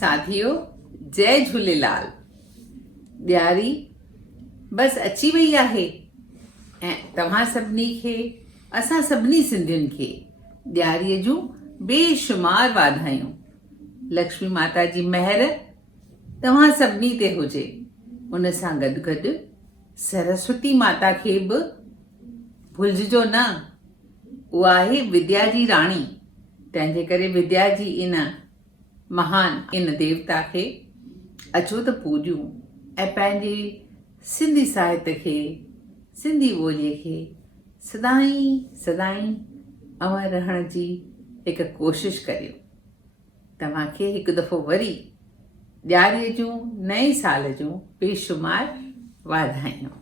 साथियो, जय झूलेलाल। ॾियारी बस अची वई आहे ऐं तव्हां सभिनी खे, असां सभिनी सिंधियुनि खे ॾियारीअ जूं बेशुमार वाधायूं। लक्ष्मी माता जी महर तव्हां सभिनी ते हुजे। उन सां गॾु गॾु सरस्वती माता खे बि भुलिजो न। उहा आहे विद्या जी राणी। तंहिंजे करे विद्या जी इन महान इन देवता खे अचो त पूॼूं ऐं पंहिंजे सिंधी साहित्य खे, सिंधी ॿोलीअ खे सदाईं अमर रहण जी हिकु कोशिशि करियो। तव्हांखे हिकु दफ़ो वरी ॾियारीअ जूं नए साल जूं बेशुमार वाधायूं।